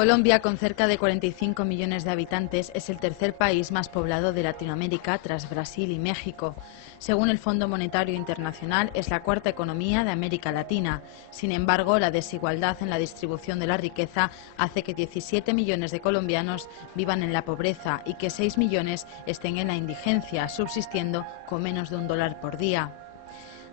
Colombia, con cerca de 45 millones de habitantes, es el tercer país más poblado de Latinoamérica tras Brasil y México. Según el Fondo Monetario Internacional, es la cuarta economía de América Latina. Sin embargo, la desigualdad en la distribución de la riqueza hace que 17 millones de colombianos vivan en la pobreza y que 6 millones estén en la indigencia, subsistiendo con menos de $1 por día.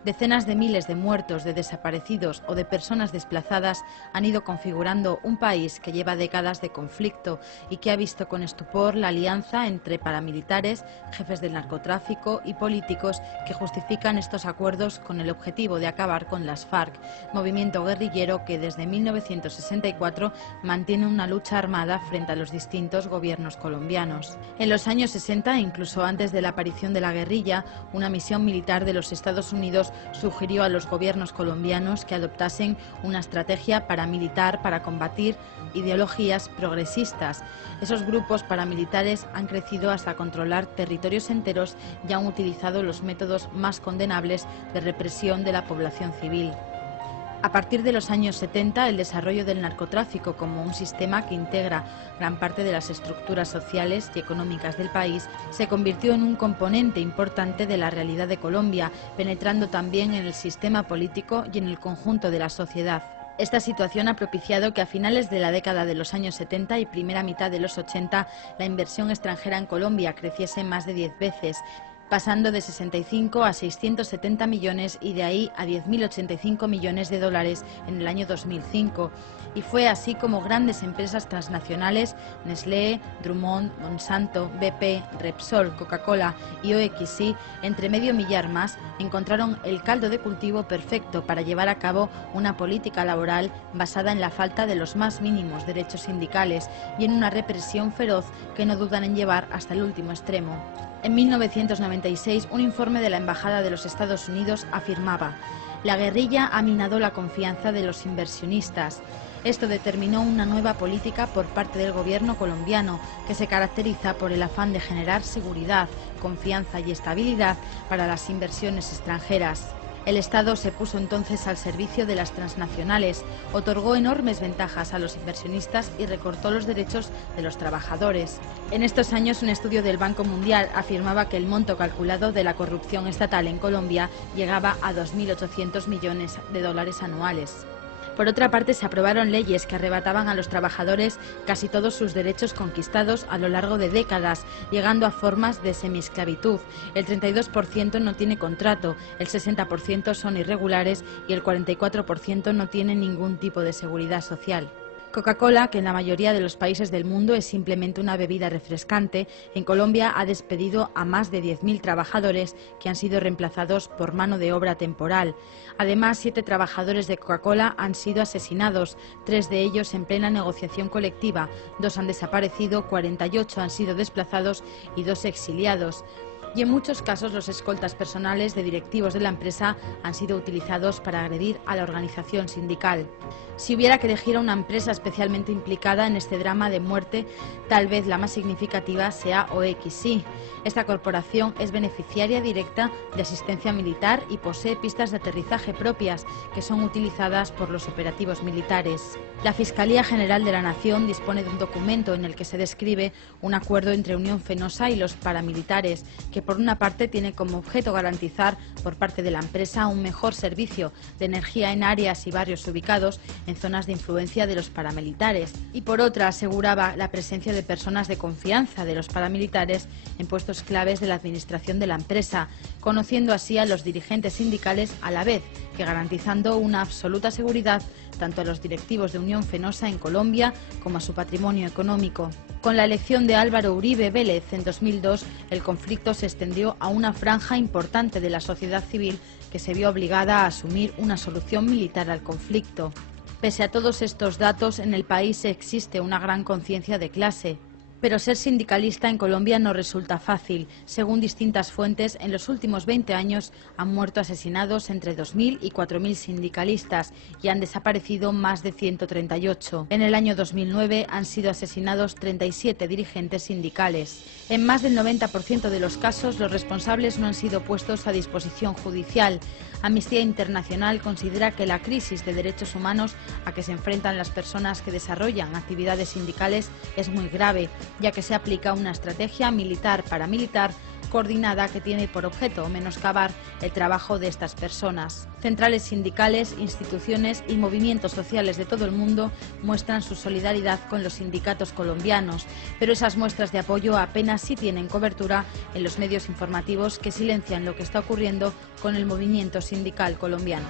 Decenas de miles de muertos, de desaparecidos o de personas desplazadas han ido configurando un país que lleva décadas de conflicto y que ha visto con estupor la alianza entre paramilitares, jefes del narcotráfico y políticos que justifican estos acuerdos con el objetivo de acabar con las FARC, movimiento guerrillero que desde 1964 mantiene una lucha armada frente a los distintos gobiernos colombianos. En los años 60, incluso antes de la aparición de la guerrilla, una misión militar de los Estados Unidos sugirió a los gobiernos colombianos que adoptasen una estrategia paramilitar para combatir ideologías progresistas. Esos grupos paramilitares han crecido hasta controlar territorios enteros y han utilizado los métodos más condenables de represión de la población civil. A partir de los años 70, el desarrollo del narcotráfico como un sistema que integra gran parte de las estructuras sociales y económicas del país se convirtió en un componente importante de la realidad de Colombia, penetrando también en el sistema político y en el conjunto de la sociedad. Esta situación ha propiciado que a finales de la década de los años 70 y primera mitad de los 80 la inversión extranjera en Colombia creciese más de 10 veces, pasando de 65 a 670 millones y de ahí a 10.085 millones de dólares en el año 2005. Y fue así como grandes empresas transnacionales, Nestlé, Drummond, Monsanto, BP, Repsol, Coca-Cola y OXY, entre medio millar más, encontraron el caldo de cultivo perfecto para llevar a cabo una política laboral basada en la falta de los más mínimos derechos sindicales y en una represión feroz que no dudan en llevar hasta el último extremo. En 1996, un informe de la Embajada de los Estados Unidos afirmaba: la guerrilla ha minado la confianza de los inversionistas. Esto determinó una nueva política por parte del gobierno colombiano, que se caracteriza por el afán de generar seguridad, confianza y estabilidad para las inversiones extranjeras. El Estado se puso entonces al servicio de las transnacionales, otorgó enormes ventajas a los inversionistas y recortó los derechos de los trabajadores. En estos años, un estudio del Banco Mundial afirmaba que el monto calculado de la corrupción estatal en Colombia llegaba a 2.800 millones de dólares anuales. Por otra parte, se aprobaron leyes que arrebataban a los trabajadores casi todos sus derechos conquistados a lo largo de décadas, llegando a formas de semiesclavitud. El 32% no tiene contrato, el 60% son irregulares y el 44% no tiene ningún tipo de seguridad social. Coca-Cola, que en la mayoría de los países del mundo es simplemente una bebida refrescante, en Colombia ha despedido a más de 10.000 trabajadores que han sido reemplazados por mano de obra temporal. Además, 7 trabajadores de Coca-Cola han sido asesinados, 3 de ellos en plena negociación colectiva, 2 han desaparecido, 48 han sido desplazados y 2 exiliados. Y en muchos casos los escoltas personales de directivos de la empresa han sido utilizados para agredir a la organización sindical. Si hubiera que elegir a una empresa especialmente implicada en este drama de muerte, tal vez la más significativa sea OXY. Esta corporación es beneficiaria directa de asistencia militar y posee pistas de aterrizaje propias que son utilizadas por los operativos militares. La Fiscalía General de la Nación dispone de un documento en el que se describe un acuerdo entre Unión Fenosa y los paramilitares, que por una parte tiene como objeto garantizar por parte de la empresa un mejor servicio de energía en áreas y barrios ubicados en zonas de influencia de los paramilitares, y por otra aseguraba la presencia de personas de confianza de los paramilitares en puestos claves de la administración de la empresa, conociendo así a los dirigentes sindicales a la vez que garantizando una absoluta seguridad tanto a los directivos de Unión Fenosa en Colombia como a su patrimonio económico. Con la elección de Álvaro Uribe Vélez en 2002, el conflicto se extendió a una franja importante de la sociedad civil que se vio obligada a asumir una solución militar al conflicto. Pese a todos estos datos, en el país existe una gran conciencia de clase. Pero ser sindicalista en Colombia no resulta fácil. Según distintas fuentes, en los últimos 20 años han muerto asesinados entre 2.000 y 4.000 sindicalistas y han desaparecido más de 138. En el año 2009 han sido asesinados 37 dirigentes sindicales. En más del 90% de los casos, los responsables no han sido puestos a disposición judicial. Amnistía Internacional considera que la crisis de derechos humanos a que se enfrentan las personas que desarrollan actividades sindicales es muy grave, ya que se aplica una estrategia militar-paramilitar coordinada que tiene por objeto menoscabar el trabajo de estas personas. Centrales sindicales, instituciones y movimientos sociales de todo el mundo muestran su solidaridad con los sindicatos colombianos, pero esas muestras de apoyo apenas sí tienen cobertura en los medios informativos que silencian lo que está ocurriendo con el movimiento sindical colombiano.